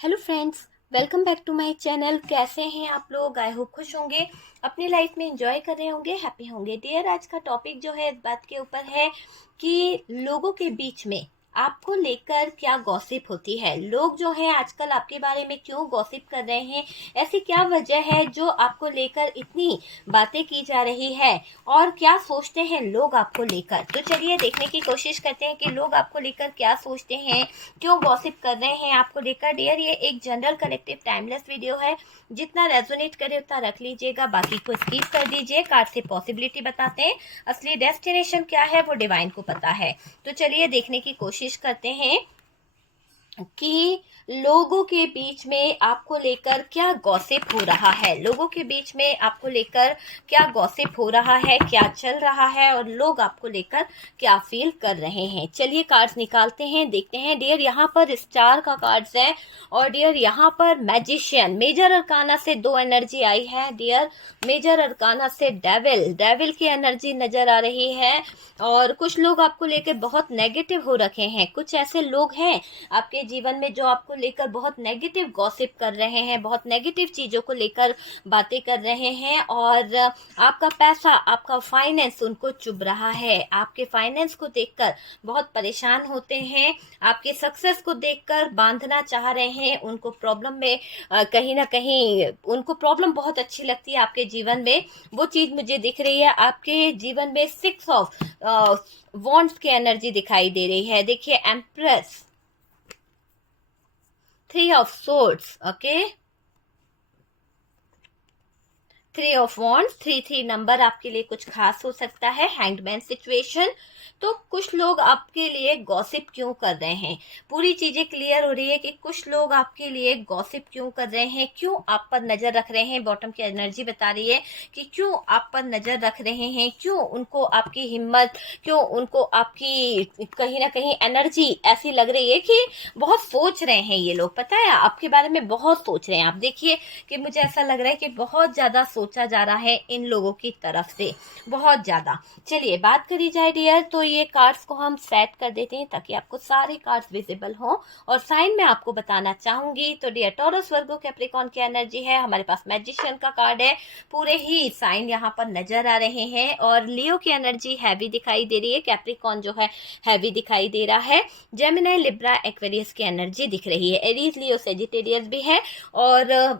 Hello friends, welcome back to my channel. कैसे हैं आप लोग? आई होप खुश होंगे, अपनी लाइफ में एंजॉय कर रहे होंगे, हैप्पी होंगे। डियर, आज का टॉपिक जो है इस बात के ऊपर है कि लोगों के बीच में आपको लेकर क्या गॉसिप होती है। लोग जो है आजकल आपके बारे में क्यों गॉसिप कर रहे हैं, ऐसी क्या वजह है जो आपको लेकर इतनी बातें की जा रही है और क्या सोचते हैं लोग आपको लेकर। तो चलिए देखने की कोशिश करते हैं कि लोग आपको लेकर क्या सोचते हैं, क्यों गॉसिप कर रहे हैं आपको लेकर। डियर, ये एक जनरल कलेक्टिव टाइमलेस वीडियो है, जितना रेजोनेट करे उतना रख लीजिएगा, बाकी को स्किप कर दीजिए। कार्ड से पॉसिबिलिटी बताते हैं, असली डेस्टिनेशन क्या है वो डिवाइन को पता है। तो चलिए देखने की कोशिश करते हैं कि लोगों के बीच में आपको लेकर क्या गॉसिप हो रहा है। लोगों के बीच में आपको लेकर क्या गॉसिप हो रहा है, क्या चल रहा है और लोग आपको लेकर क्या फील कर रहे हैं। चलिए कार्ड्स निकालते हैं, देखते हैं। डियर, यहाँ पर स्टार का कार्ड्स है और डियर यहाँ पर मैजिशियन। मेजर अरकाना से दो एनर्जी आई है डियर। मेजर अरकाना से डेविल, डेविल की एनर्जी नजर आ रही है और कुछ लोग आपको लेकर बहुत नेगेटिव हो रखे हैं। कुछ ऐसे लोग हैं आपके जीवन में जो आपको लेकर बहुत नेगेटिव गॉसिप कर रहे हैं, बहुत नेगेटिव चीजों को लेकर बातें कर रहे हैं और आपका पैसा, आपका फाइनेंस उनको चुभ रहा है। आपके फाइनेंस को देखकर बहुत परेशान होते हैं, आपके सक्सेस को देखकर बांधना चाह रहे हैं। उनको प्रॉब्लम में कहीं ना कहीं उनको प्रॉब्लम बहुत अच्छी लगती है आपके जीवन में, वो चीज मुझे दिख रही है। आपके जीवन में 6 ऑफ वॉन्ड्स की एनर्जी दिखाई दे रही है। देखिए, empress, 3 of swords, okay, 3 of wands, 3 number आपके लिए कुछ खास हो सकता है। Hangman situation. तो कुछ लोग आपके लिए गॉसिप क्यों कर रहे हैं, पूरी चीजें क्लियर हो रही है कि कुछ लोग आपके लिए गॉसिप क्यों कर रहे हैं, क्यों आप पर नजर रख रहे हैं। बॉटम की एनर्जी बता रही है कि क्यों आप पर नजर रख रहे हैं, क्यों उनको आपकी हिम्मत, क्यों उनको आपकी कहीं ना कहीं एनर्जी ऐसी लग रही है कि बहुत सोच रहे हैं ये लोग। पता है, आपके बारे में बहुत सोच रहे हैं। आप देखिए कि मुझे ऐसा लग रहा है कि बहुत ज्यादा सोचा जा रहा है इन लोगों की तरफ से, बहुत ज्यादा। चलिए बात करी जाए डियर, तो ये कार्ड्स को हम सेट कर देते हैं ताकि आपको सारे कार्ड्स विजिबल हों और साइन में आपको बताना चाहूंगी। तो डियर, टॉरस, वर्गो, कैप्रिकॉर्न की एनर्जी है। हमारे पास मैजिशियन का कार्ड है, पूरे ही साइन यहाँ पर नजर आ रहे हैं और लियो की एनर्जी हैवी दिखाई दे रही है। कैप्रिकॉर्न जो है हैवी दिखाई दे रहा है। जेमिनी, लिब्रा, एक्वेरियस की एनर्जी दिख रही है। एरीज, लियो, सेजिटेरियस भी है और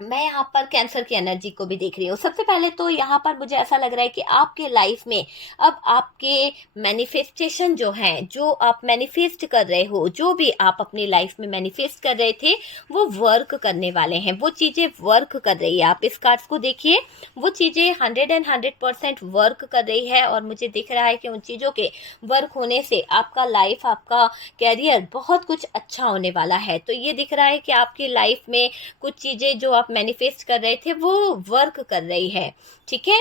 मैं यहाँ पर कैंसर की एनर्जी को भी देख रही हूँ। सबसे पहले तो यहाँ पर मुझे ऐसा लग रहा है कि आपके लाइफ में अब आपके मैनिफेस्टेशन जो है, जो आप मैनिफेस्ट कर रहे हो, जो भी आप अपनी लाइफ में मैनिफेस्ट कर रहे थे, वो वर्क करने वाले हैं। वो चीजें वर्क कर रही है। आप इस कार्ड्स को देखिए, वो चीजें 100% वर्क कर रही है और मुझे दिख रहा है कि उन चीजों के वर्क होने से आपका लाइफ, आपका कैरियर, बहुत कुछ अच्छा होने वाला है। तो ये दिख रहा है कि आपकी लाइफ में कुछ चीजें जो आप मैनिफेस्ट कर रहे थे वो वर्क कर रही है। ठीक है,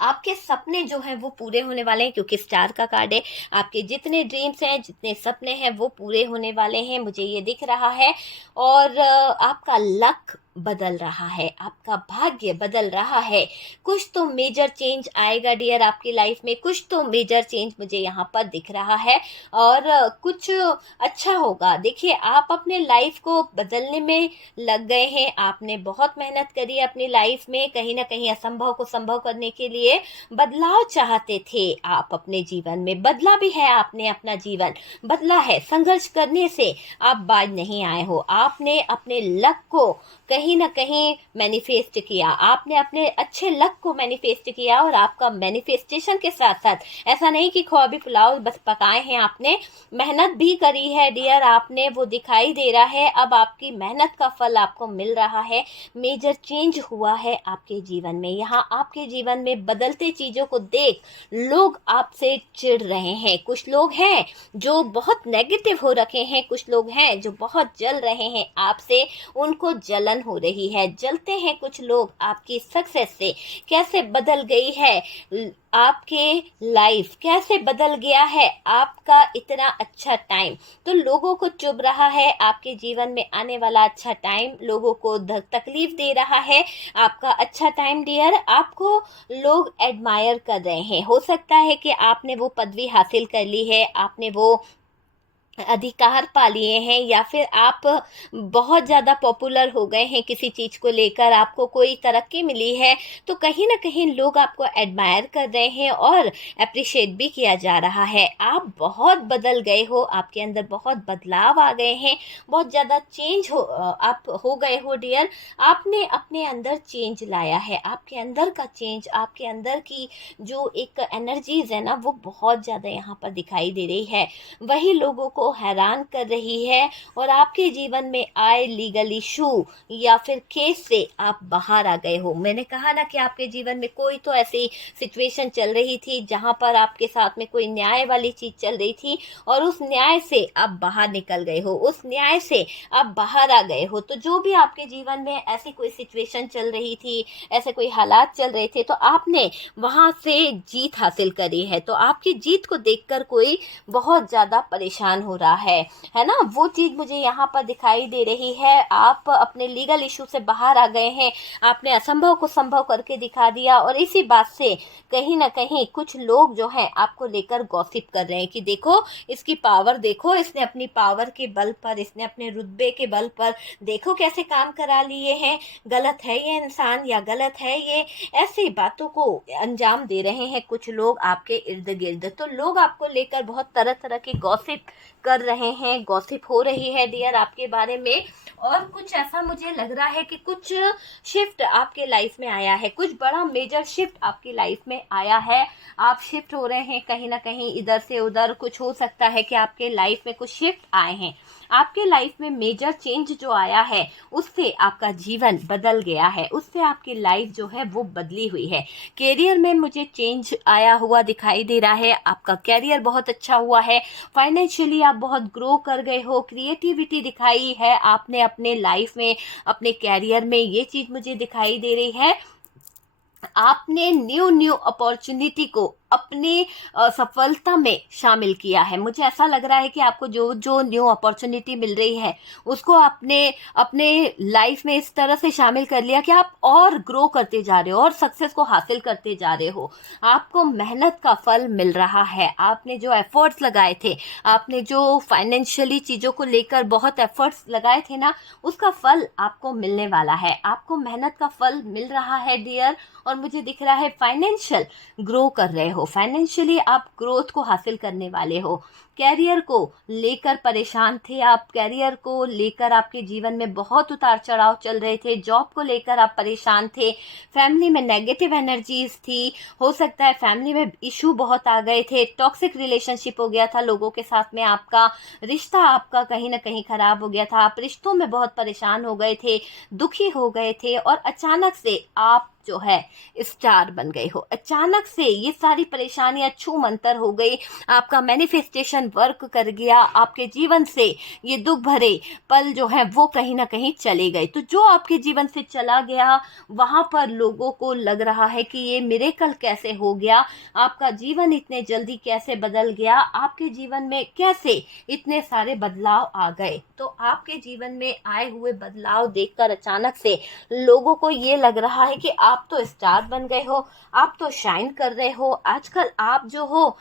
आपके सपने जो हैं वो पूरे होने वाले हैं क्योंकि स्टार का कार्ड है। आपके जितने ड्रीम्स हैं, जितने सपने हैं वो पूरे होने वाले हैं, मुझे ये दिख रहा है। और आपका लक बदल रहा है, आपका भाग्य बदल रहा है। कुछ तो मेजर चेंज आएगा डियर आपकी लाइफ में, कुछ तो मेजर चेंज मुझे यहाँ पर दिख रहा है और कुछ अच्छा होगा। देखिए, आप अपने लाइफ को बदलने में लग गए हैं। आपने बहुत मेहनत करी अपनी लाइफ में, कहीं ना कहीं असंभव को संभव करने के लिए बदलाव चाहते थे आप अपने जीवन में। बदला भी है आपने, अपना जीवन बदला है। संघर्ष करने से आप बाज नहीं आए हो। आपने अपने लक को कहीं ना कहीं मैनिफेस्ट किया, आपने अपने अच्छे लक को मैनिफेस्ट किया और आपका मैनिफेस्टेशन के साथ साथ ऐसा नहीं कि ख्वाबी पुलाव बस पकाए हैं, आपने मेहनत भी करी है डियर। आपने वो दिखाई दे रहा है, अब आपकी मेहनत का फल आपको मिल रहा है। मेजर चेंज हुआ है आपके जीवन में। यहाँ आपके जीवन में बदलते चीजों को देख लोग आपसे चिढ़ रहे हैं। कुछ लोग हैं जो बहुत नेगेटिव हो रखे हैं, कुछ लोग हैं जो बहुत जल रहे हैं आपसे, उनको जलन हो रही है। जलते हैं कुछ लोग आपकी सक्सेस से। कैसे बदल गई है आपके लाइफ, कैसे बदल गया है आपका इतना अच्छा टाइम। तो लोगों को चुभ रहा है आपके जीवन में आने वाला अच्छा टाइम, लोगों को तकलीफ दे रहा है आपका अच्छा टाइम डियर। आपको लोग एडमायर कर रहे हैं। हो सकता है कि आपने वो पदवी हासिल कर ली है, आपने वो अधिकार पा लिए हैं, या फिर आप बहुत ज़्यादा पॉपुलर हो गए हैं किसी चीज़ को लेकर, आपको कोई तरक्की मिली है, तो कहीं ना कहीं लोग आपको एडमायर कर रहे हैं और अप्रिशिएट भी किया जा रहा है। आप बहुत बदल गए हो, आपके अंदर बहुत बदलाव आ गए हैं, बहुत ज़्यादा चेंज आप हो गए हो डियर। आपने अपने अंदर चेंज लाया है, आपके अंदर का चेंज, आपके अंदर की जो एक एनर्जीज है ना, वो बहुत ज़्यादा यहाँ पर दिखाई दे रही है, वही लोगों को हैरान कर रही है। और आपके जीवन में आए लीगल इशू या फिर केस से आप बाहर आ गए हो। मैंने कहा ना कि आपके जीवन में कोई तो ऐसी सिचुएशन चल रही थी जहां पर आपके साथ में कोई न्याय वाली चीज चल रही थी, और उस न्याय से आप बाहर निकल गए हो, उस न्याय से आप बाहर आ गए हो। तो जो भी आपके जीवन में ऐसी कोई सिचुएशन चल रही थी, ऐसे कोई हालात चल रहे थे, तो आपने वहां से जीत हासिल करी है। तो आपकी जीत को देखकर कोई बहुत ज्यादा परेशान हो रहा है ना, वो चीज मुझे यहाँ पर दिखाई दे रही है। आप अपने लीगल इशू से बाहर आ गए हैं, आपने असंभव को संभव करके दिखा दिया, और इसी बात से कहीं ना कहीं कुछ लोग जो हैं आपको लेकर गॉसिप कर रहे हैं कि देखो इसकी पावर, देखो इसने अपनी पावर के बल पर, इसने अपने रुतबे के बल पर देखो कैसे काम करा लिए हैं, गलत है ये इंसान या गलत है ये, ऐसी बातों को अंजाम दे रहे हैं कुछ लोग आपके इर्द गिर्द। तो लोग आपको लेकर बहुत तरह तरह की गॉसिप कर रहे हैं, गॉसिप हो रही है डियर आपके बारे में। और कुछ ऐसा मुझे लग रहा है कि कुछ शिफ्ट आपके लाइफ में आया है, कुछ बड़ा मेजर शिफ्ट आपकी लाइफ में आया है। आप शिफ्ट हो रहे हैं कहीं ना कहीं इधर से उधर, कुछ हो सकता है कि आपके लाइफ में कुछ शिफ्ट आए हैं, आपके लाइफ में मेजर चेंज जो आया है उससे आपका जीवन बदल गया है, उससे आपकी लाइफ जो है वो बदली हुई है। कैरियर में मुझे चेंज आया हुआ दिखाई दे रहा है, आपका कैरियर बहुत अच्छा हुआ है, फाइनेंशियली आप बहुत ग्रो कर गए हो, क्रिएटिविटी दिखाई है आपने अपने लाइफ में, अपने कैरियर में, ये चीज मुझे दिखाई दे रही है। आपने न्यू न्यू अपॉर्चुनिटी को अपनी सफलता में शामिल किया है। मुझे ऐसा लग रहा है कि आपको जो जो न्यू अपॉर्चुनिटी मिल रही है उसको आपने अपने लाइफ में इस तरह से शामिल कर लिया कि आप और ग्रो करते जा रहे हो और सक्सेस को हासिल करते जा रहे हो। आपको मेहनत का फल मिल रहा है, आपने जो एफर्ट्स लगाए थे, आपने जो फाइनेंशियली चीजों को लेकर बहुत एफर्ट्स लगाए थे ना, उसका फल आपको मिलने वाला है, आपको मेहनत का फल मिल रहा है डियर। और मुझे दिख रहा है फाइनेंशियल ग्रो कर रहे हो, फाइनेंशियली आप ग्रोथ को हासिल करने वाले हो। कैरियर को लेकर परेशान थे आप, कैरियर को लेकर आपके जीवन में बहुत उतार चढ़ाव चल रहे थे, जॉब को लेकर आप परेशान थे, फैमिली में नेगेटिव एनर्जीज थी, हो सकता है फैमिली में इशू बहुत आ गए थे, टॉक्सिक रिलेशनशिप हो गया था लोगों के साथ में, आपका रिश्ता आपका कहीं ना कहीं खराब हो गया था, आप रिश्तों में बहुत परेशान हो गए थे, दुखी हो गए थे, और अचानक से आप जो है स्टार बन गए हो। अचानक से ये सारी परेशानियां छू मंतर हो गई, आपका मैनिफेस्टेशन वर्क कर गया, आपके जीवन से ये दुख भरे पल जो है वो कहीं ना कहीं चले गए। तो जो आपके जीवन से चला गया वहां पर लोगों को लग रहा है कि ये मिरेकल कैसे हो गया, आपका जीवन इतने जल्दी कैसे बदल गया, आपके जीवन में कैसे इतने सारे बदलाव आ गए। तो आपके जीवन में आए हुए बदलाव देखकर अचानक से लोगों को ये लग रहा है कि आप तो स्टार बन गए हो, आप तो शाइन कर रहे हो, आजकल आप जो हो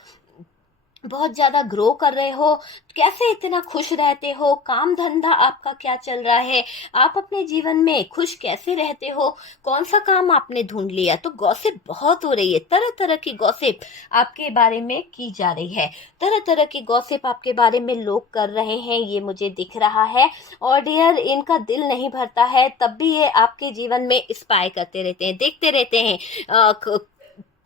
बहुत ज्यादा ग्रो कर रहे हो, कैसे इतना खुश रहते हो, काम धंधा आपका क्या चल रहा है, आप अपने जीवन में खुश कैसे रहते हो, कौन सा काम आपने ढूंढ लिया। तो गॉसिप बहुत हो रही है, तरह तरह की गॉसिप आपके बारे में की जा रही है, तरह तरह की गॉसिप आपके बारे में लोग कर रहे हैं, ये मुझे दिख रहा है। और डियर इनका दिल नहीं भरता है, तब भी ये आपके जीवन में स्पाई करते रहते हैं, देखते रहते हैं,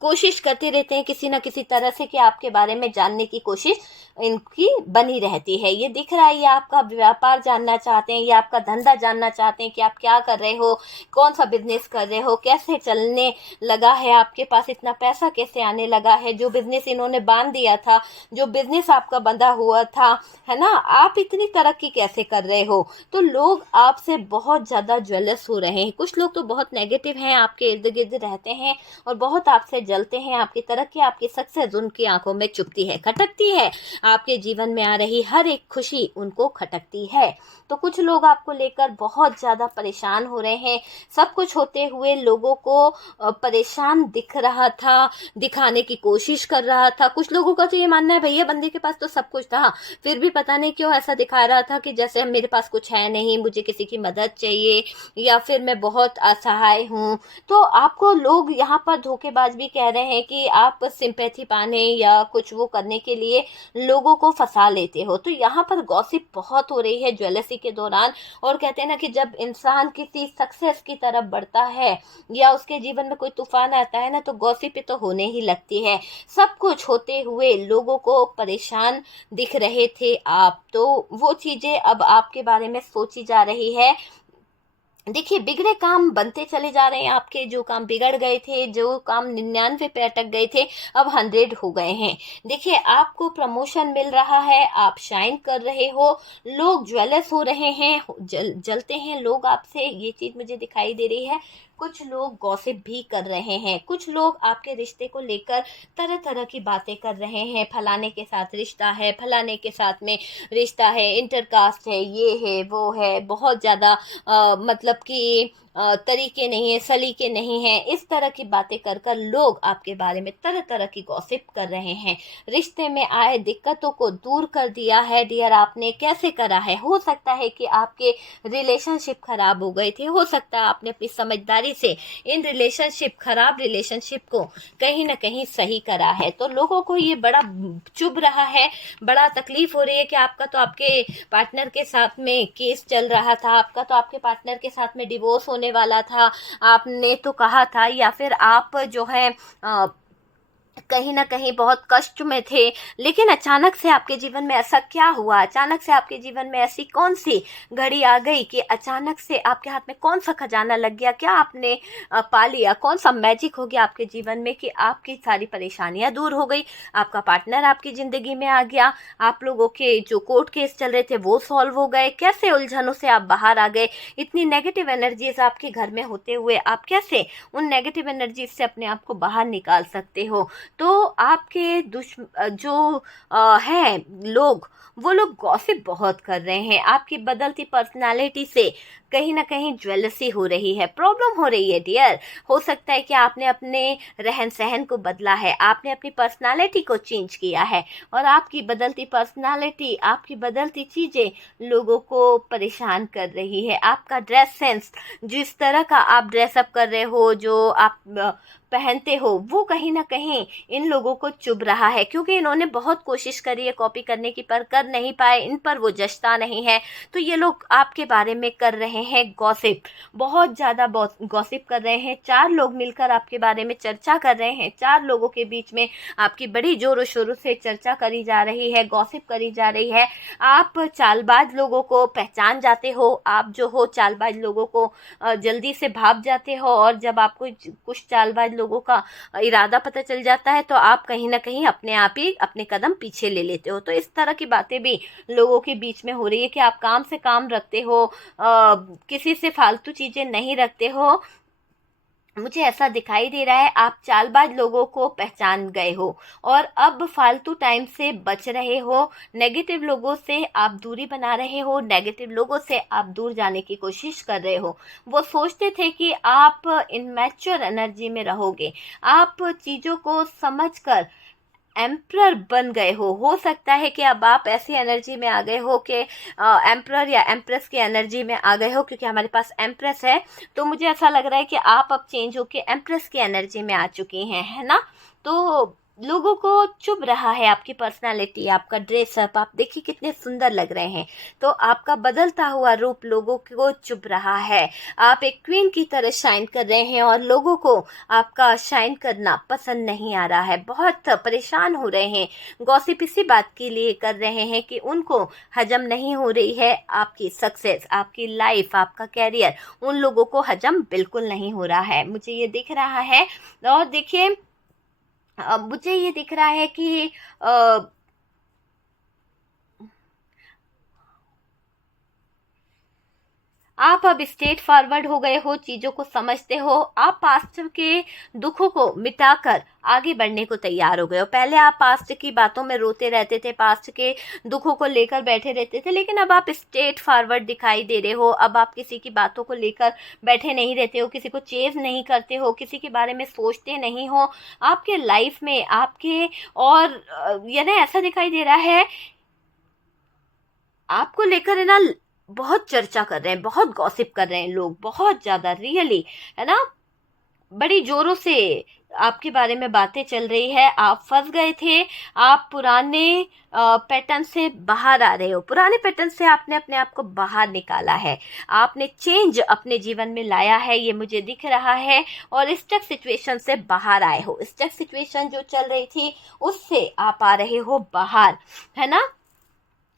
कोशिश करते रहते हैं किसी न किसी तरह से कि आपके बारे में जानने की कोशिश इनकी बनी रहती है। ये दिख रहा है, ये आपका व्यापार जानना चाहते हैं, ये आपका धंधा जानना चाहते हैं कि आप क्या कर रहे हो, कौन सा बिजनेस कर रहे हो, कैसे चलने लगा है, आपके पास इतना पैसा कैसे आने लगा है, जो बिजनेस इन्होंने बांध दिया था, जो बिजनेस आपका बंधा हुआ था, है ना, आप इतनी तरक्की कैसे कर रहे हो। तो लोग आपसे बहुत ज्यादा ज्वेलस हो रहे हैं, कुछ लोग तो बहुत नेगेटिव हैं, आपके इर्द गिर्द रहते हैं और बहुत आपसे जलते हैं, आपकी तरक्की, आपकी सक्सेस उनकी आंखों में चुभती है, खटकती है। आपके जीवन में आ रही हर एक खुशी उनको खटकती है। तो कुछ लोग आपको लेकर बहुत ज़्यादा परेशान हो रहे हैं। सब कुछ होते हुए लोगों को परेशान दिख रहा था, दिखाने की कोशिश कर रहा था। कुछ लोगों का तो ये मानना है भैया बंदे के पास तो सब कुछ था, फिर भी पता नहीं क्यों ऐसा दिखा रहा था कि जैसे मेरे पास कुछ है नहीं, मुझे किसी की मदद चाहिए, या फिर मैं बहुत असहाय हूँ। तो आपको लोग यहाँ पर धोखेबाज भी कह रहे हैं कि आप सिंपैथी पाने या कुछ वो करने के लिए लोगों को फंसा लेते हो। तो यहाँ पर गॉसिप बहुत हो रही है जेलसी के दौरान। और कहते हैं ना कि जब इंसान किसी सक्सेस की तरफ बढ़ता है या उसके जीवन में कोई तूफान आता है ना, तो गॉसिप तो होने ही लगती है। सब कुछ होते हुए लोगों को परेशान दिख रहे थे आप, तो वो चीजें अब आपके बारे में सोची जा रही है। देखिए, बिगड़े काम बनते चले जा रहे हैं आपके। जो काम बिगड़ गए थे, जो काम 99 पे अटक गए थे, अब 100 हो गए हैं। देखिए, आपको प्रमोशन मिल रहा है, आप शाइन कर रहे हो, लोग ज्वेलस हो रहे हैं, जलते हैं लोग आपसे, ये चीज मुझे दिखाई दे रही है। कुछ लोग गॉसिप भी कर रहे हैं, कुछ लोग आपके रिश्ते को लेकर तरह तरह की बातें कर रहे हैं। फलाने के साथ रिश्ता है, फलाने के साथ में रिश्ता है, इंटरकास्ट है, ये है वो है, बहुत ज़्यादा मतलब कि तरीके नहीं है, सलीके नहीं है, इस तरह की बातें कर कर लोग आपके बारे में तरह तरह की गॉसिप कर रहे हैं। रिश्ते में आए दिक्कतों को दूर कर दिया है डियर आपने। कैसे करा है? हो सकता है कि आपके रिलेशनशिप खराब हो गए थे, हो सकता है आपने अपनी समझदारी से इन खराब रिलेशनशिप को कहीं ना कहीं सही करा है। तो लोगों को ये बड़ा चुभ रहा है, बड़ा तकलीफ हो रही है कि आपका तो आपके पार्टनर के साथ में केस चल रहा था, आपका तो आपके पार्टनर के साथ में डिवोर्स होने वाला था, आपने तो कहा था, या फिर आप जो है कहीं ना कहीं बहुत कष्ट में थे। लेकिन अचानक से आपके जीवन में ऐसा क्या हुआ? अचानक से आपके जीवन में ऐसी कौन सी घड़ी आ गई कि अचानक से आपके हाथ में कौन सा खजाना लग गया? क्या आपने पा लिया? कौन सा मैजिक हो गया आपके जीवन में कि आपकी सारी परेशानियां दूर हो गई, आपका पार्टनर आपकी जिंदगी में आ गया, आप लोगों के जो कोर्ट केस चल रहे थे वो सॉल्व हो गए? कैसे उलझनों से आप बाहर आ गए? इतनी नेगेटिव एनर्जीज आपके घर में होते हुए आप कैसे उन नेगेटिव एनर्जीज से अपने आप को बाहर निकाल सकते हो? तो आपके जो है लोग, वो लोग गॉसिप बहुत कर रहे हैं। आपकी बदलती पर्सनालिटी से कहीं ना कहीं ज्वेलसी हो रही है, प्रॉब्लम हो रही है डियर। हो सकता है कि आपने अपने रहन सहन को बदला है, आपने अपनी पर्सनालिटी को चेंज किया है, और आपकी बदलती पर्सनालिटी, आपकी बदलती चीज़ें लोगों को परेशान कर रही है। आपका ड्रेस सेंस, जिस तरह का आप ड्रेसअप कर रहे हो, जो आप पहनते हो, वो कहीं ना कहीं इन लोगों को चुभ रहा है, क्योंकि इन्होंने बहुत कोशिश करी है कॉपी करने की, पर कर नहीं पाए, इन पर वो जचता नहीं है। तो ये लोग आपके बारे में कर रहे हैं गॉसिप, बहुत ज़्यादा गॉसिप कर रहे हैं। 4 लोग मिलकर आपके बारे में चर्चा कर रहे हैं, 4 लोगों के बीच में आपकी बड़ी जोरों शोरों से चर्चा करी जा रही है, गॉसिप करी जा रही है। आप चालबाज लोगों को पहचान जाते हो, आप जो हो चालबाज लोगों को जल्दी से भाप जाते हो, और जब आपको कुछ चालबाज लोगों का इरादा पता चल जाता है तो आप कहीं ना कहीं अपने आप ही अपने कदम पीछे ले लेते हो। तो इस तरह की बातें भी लोगों के बीच में हो रही है कि आप काम से काम रखते हो, किसी से फालतू चीजें नहीं रखते हो। मुझे ऐसा दिखाई दे रहा है आप चालबाज लोगों को पहचान गए हो, और अब फालतू टाइम से बच रहे हो। नेगेटिव लोगों से आप दूरी बना रहे हो, नेगेटिव लोगों से आप दूर जाने की कोशिश कर रहे हो। वो सोचते थे कि आप इनमैच्योर एनर्जी में रहोगे, आप चीज़ों को समझकर एम्प्रर बन गए हो सकता है कि अब आप ऐसी एनर्जी में आ गए हो कि एम्प्रर या एम्प्रेस की एनर्जी में आ गए हो, क्योंकि हमारे पास एम्प्रेस है। तो मुझे ऐसा लग रहा है कि आप अब चेंज होके एम्प्रेस की एनर्जी में आ चुकी हैं, है ना? तो लोगों को चुभ रहा है आपकी पर्सनालिटी, आपका ड्रेसअप, आप देखिए कितने सुंदर लग रहे हैं। तो आपका बदलता हुआ रूप लोगों को चुभ रहा है। आप एक क्वीन की तरह शाइन कर रहे हैं, और लोगों को आपका शाइन करना पसंद नहीं आ रहा है, बहुत परेशान हो रहे हैं। गॉसिप इसी बात के लिए कर रहे हैं कि उनको हजम नहीं हो रही है आपकी सक्सेस, आपकी लाइफ, आपका कैरियर, उन लोगों को हजम बिल्कुल नहीं हो रहा है, मुझे ये दिख रहा है। और देखिए, मुझे ये दिख रहा है कि आप अब स्ट्रेट फॉरवर्ड हो गए हो, चीज़ों को समझते हो, आप पास्ट के दुखों को मिटाकर आगे बढ़ने को तैयार हो गए हो। पहले आप पास्ट की बातों में रोते रहते थे, पास्ट के दुखों को लेकर बैठे रहते थे, लेकिन अब आप स्ट्रेट फॉरवर्ड दिखाई दे रहे हो। अब आप किसी की बातों को लेकर बैठे नहीं रहते हो, किसी को चेज नहीं करते हो, किसी के बारे में सोचते नहीं हो। आपके लाइफ में आपके और ये ना ऐसा दिखाई दे रहा है, आपको लेकर है ना बहुत चर्चा कर रहे हैं, बहुत गॉसिप कर रहे हैं लोग, बहुत ज्यादा, रियली, है ना, बड़ी जोरों से आपके बारे में बातें चल रही है। आप फंस गए थे, आप पुराने पैटर्न से बाहर आ रहे हो, पुराने पैटर्न से आपने अपने आप को बाहर निकाला है, आपने चेंज अपने जीवन में लाया है, ये मुझे दिख रहा है। और स्टक सिचुएशन से बाहर आए हो, स्टक सिचुएशन जो चल रही थी उससे आप आ रहे हो बाहर, है ना।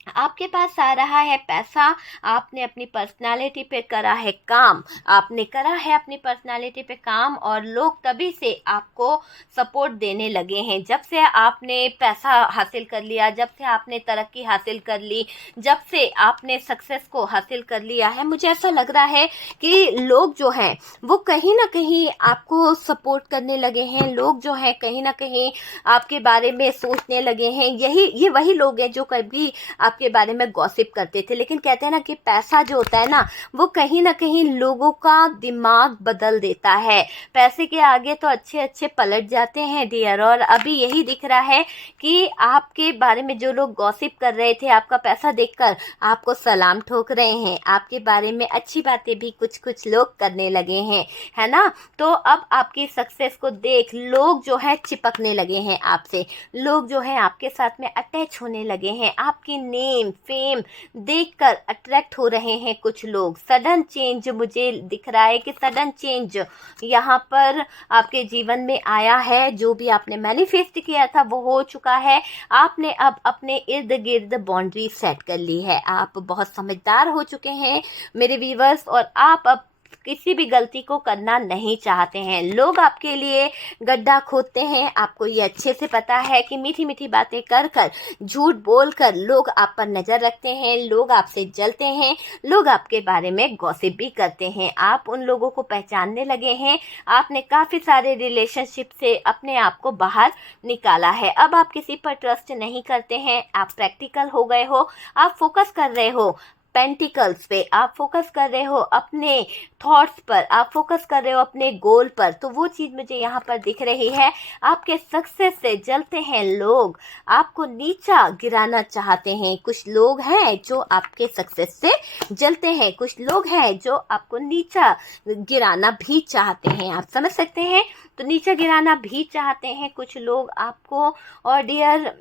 आपके पास आ रहा है पैसा, आपने अपनी पर्सनालिटी पे करा है काम, आपने करा है अपनी पर्सनालिटी पे काम, और लोग तभी से आपको सपोर्ट देने लगे हैं। जब से आपने पैसा हासिल कर लिया, जब से आपने तरक्की हासिल कर ली, जब से आपने सक्सेस को हासिल कर लिया है, मुझे ऐसा लग रहा है कि लोग जो हैं वो कहीं ना कहीं आपको सपोर्ट करने लगे हैं। लोग जो हैं कहीं ना कहीं आपके बारे में सोचने लगे हैं। ये वही लोग हैं जो कभी आपके बारे में गॉसिप करते थे, लेकिन कहते हैं ना कि पैसा जो होता है ना वो कहीं ना कहीं लोगों का दिमाग बदल देता है। पैसे के आगे तो अच्छे अच्छे पलट जाते हैं डियर। और अभी यही दिख रहा है कि आपके बारे में जो लोग गॉसिप कर रहे थे, आपका पैसा देखकर आपको सलाम ठोक रहे हैं, आपके बारे में अच्छी बातें भी कुछ कुछ लोग करने लगे हैं, है ना। तो अब आपकी सक्सेस को देख लोग जो है चिपकने लगे हैं आपसे, लोग जो है आपके साथ में अटैच होने लगे हैं, आपकी नेम फेम देखकर अट्रैक्ट हो रहे हैं कुछ लोग। सडन चेंज मुझे दिख रहा है कि सडन चेंज यहाँ पर आपके जीवन में आया है। जो भी आपने मैनिफेस्ट किया था वो हो चुका है। आपने अब अपने इर्द गिर्द बाउंड्री सेट कर ली है, आप बहुत समझदार हो चुके हैं मेरे व्यूवर्स, और आप अब किसी भी गलती को करना नहीं चाहते हैं। लोग आपके लिए गड्ढा खोदते हैं, आपको ये अच्छे से पता है कि मीठी मीठी बातें कर कर, झूठ बोल कर लोग आप पर नज़र रखते हैं, लोग आपसे जलते हैं, लोग आपके बारे में गॉसिप भी करते हैं। आप उन लोगों को पहचानने लगे हैं। आपने काफ़ी सारे रिलेशनशिप से अपने आप को बाहर निकाला है। अब आप किसी पर ट्रस्ट नहीं करते हैं, आप प्रैक्टिकल हो गए हो, आप फोकस कर रहे हो पेंटिकल्स पे, आप फोकस कर रहे हो अपने थॉट्स पर, आप फोकस कर रहे हो अपने गोल पर। तो वो चीज़ मुझे यहाँ पर दिख रही है। आपके सक्सेस से जलते हैं लोग, आपको नीचा गिराना चाहते हैं। कुछ लोग हैं जो आपके सक्सेस से जलते हैं, कुछ लोग हैं जो आपको नीचा गिराना भी चाहते हैं, आप समझ सकते हैं। तो नीचा गिराना भी चाहते हैं कुछ लोग आपको। और डियर,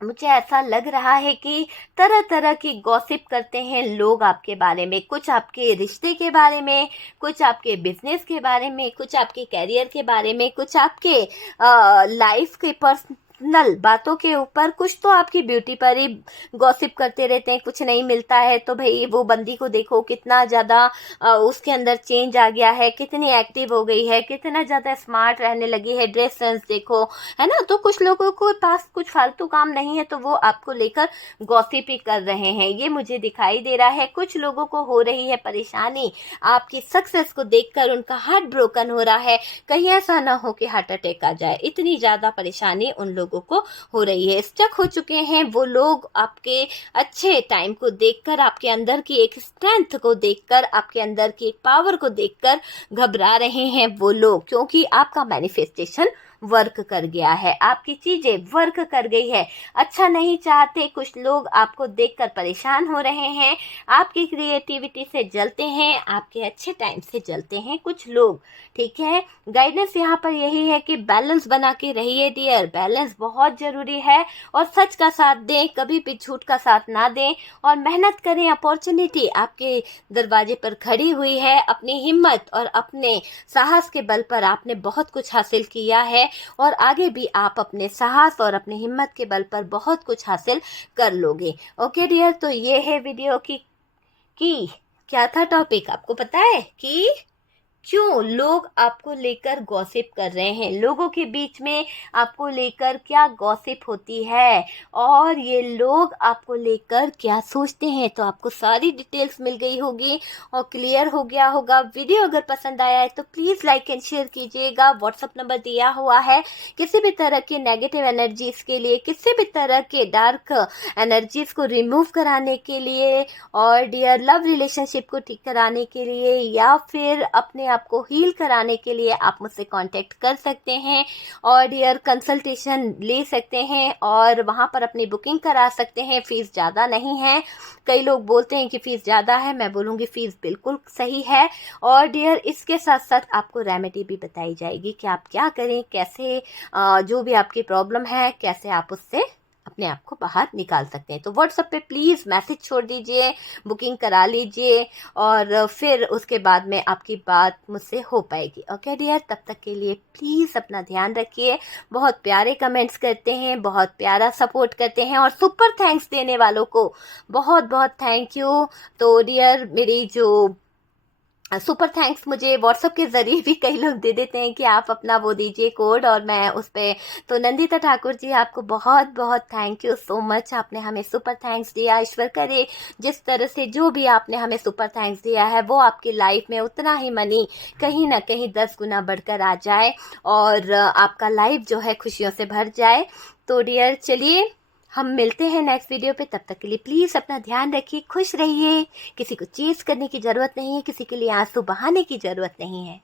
मुझे ऐसा लग रहा है कि तरह तरह की गॉसिप करते हैं लोग आपके बारे में, कुछ आपके रिश्ते के बारे में, कुछ आपके बिजनेस के बारे में, कुछ आपके करियर के बारे में, कुछ आपके लाइफ के पर्सनल बातों के ऊपर, कुछ तो आपकी ब्यूटी पर ही गॉसिप करते रहते हैं। कुछ नहीं मिलता है तो भाई वो बंदी को देखो कितना ज़्यादा उसके अंदर चेंज आ गया है, कितनी एक्टिव हो गई है, कितना ज़्यादा स्मार्ट रहने लगी है, ड्रेस सेंस देखो, है ना। तो कुछ लोगों को पास कुछ फालतू काम नहीं है तो वो आपको लेकर गॉसिप ही कर रहे हैं, ये मुझे दिखाई दे रहा है। कुछ लोगों को हो रही है परेशानी आपकी सक्सेस को देखकर, उनका हार्ट ब्रोकन हो रहा है। कहीं ऐसा ना हो कि हार्ट अटैक आ जाए, इतनी ज़्यादा परेशानी उन लोगों को हो रही है। स्टक हो चुके हैं वो लोग आपके अच्छे टाइम को देखकर, आपके अंदर की एक स्ट्रेंथ को देखकर, आपके अंदर की एक पावर को देखकर घबरा रहे हैं वो लोग, क्योंकि आपका मैनिफेस्टेशन वर्क कर गया है, आपकी चीजें वर्क कर गई है। अच्छा नहीं चाहते कुछ लोग आपको देखकर परेशान हो रहे हैं, आपकी क्रिएटिविटी से जलते हैं, आपके अच्छे टाइम से जलते हैं कुछ लोग, ठीक है। गाइडेंस यहाँ पर यही है कि बैलेंस बना के रहिए डियर, बैलेंस बहुत जरूरी है। और सच का साथ दें, कभी भी झूठ का साथ ना दें, और मेहनत करें। अपॉर्चुनिटी आपके दरवाजे पर खड़ी हुई है, अपनी हिम्मत और अपने साहस के बल पर आपने बहुत कुछ हासिल किया है, और आगे भी आप अपने साहस और अपनी हिम्मत के बल पर बहुत कुछ हासिल कर लोगे। ओके डियर, तो ये है वीडियो की क्या था टॉपिक, आपको पता है कि क्यों लोग आपको लेकर गॉसिप कर रहे हैं, लोगों के बीच में आपको लेकर क्या गॉसिप होती है और ये लोग आपको लेकर क्या सोचते हैं। तो आपको सारी डिटेल्स मिल गई होगी और क्लियर हो गया होगा। वीडियो अगर पसंद आया है तो प्लीज़ लाइक एंड शेयर कीजिएगा। व्हाट्सअप नंबर दिया हुआ है। किसी भी तरह के नेगेटिव एनर्जीज के लिए, किसी भी तरह के डार्क एनर्जीज को रिमूव कराने के लिए और डियर लव रिलेशनशिप को ठीक कराने के लिए या फिर अपने आप को हील कराने के लिए आप मुझसे कांटेक्ट कर सकते हैं और डियर कंसल्टेशन ले सकते हैं और वहां पर अपनी बुकिंग करा सकते हैं। फीस ज़्यादा नहीं है। कई लोग बोलते हैं कि फ़ीस ज़्यादा है, मैं बोलूँगी फ़ीस बिल्कुल सही है। और डियर इसके साथ साथ आपको रेमेडी भी बताई जाएगी कि आप क्या करें, कैसे जो भी आपकी प्रॉब्लम है कैसे आप उससे अपने आप को बाहर निकाल सकते हैं। तो व्हाट्सएप पे प्लीज़ मैसेज छोड़ दीजिए, बुकिंग करा लीजिए और फिर उसके बाद में आपकी बात मुझसे हो पाएगी। ओके डियर, तब तक के लिए प्लीज़ अपना ध्यान रखिए। बहुत प्यारे कमेंट्स करते हैं, बहुत प्यारा सपोर्ट करते हैं और सुपर थैंक्स देने वालों को बहुत बहुत थैंक यू। तो डियर मेरी जो सुपर थैंक्स मुझे व्हाट्सएप के ज़रिए भी कई लोग दे देते हैं कि आप अपना वो दीजिए कोड और मैं उस पर। तो नंदिता ठाकुर जी आपको बहुत बहुत थैंक यू सो मच, आपने हमें सुपर थैंक्स दिया। ईश्वर करे जिस तरह से जो भी आपने हमें सुपर थैंक्स दिया है वो आपकी लाइफ में उतना ही मनी कहीं ना कहीं 10 गुना बढ़कर आ जाए और आपका लाइफ जो है खुशियों से भर जाए। तो डियर चलिए हम मिलते हैं नेक्स्ट वीडियो पे। तब तक के लिए प्लीज़ अपना ध्यान रखिए, खुश रहिए। किसी को चेस करने की ज़रूरत नहीं है, किसी के लिए आंसू बहाने की ज़रूरत नहीं है।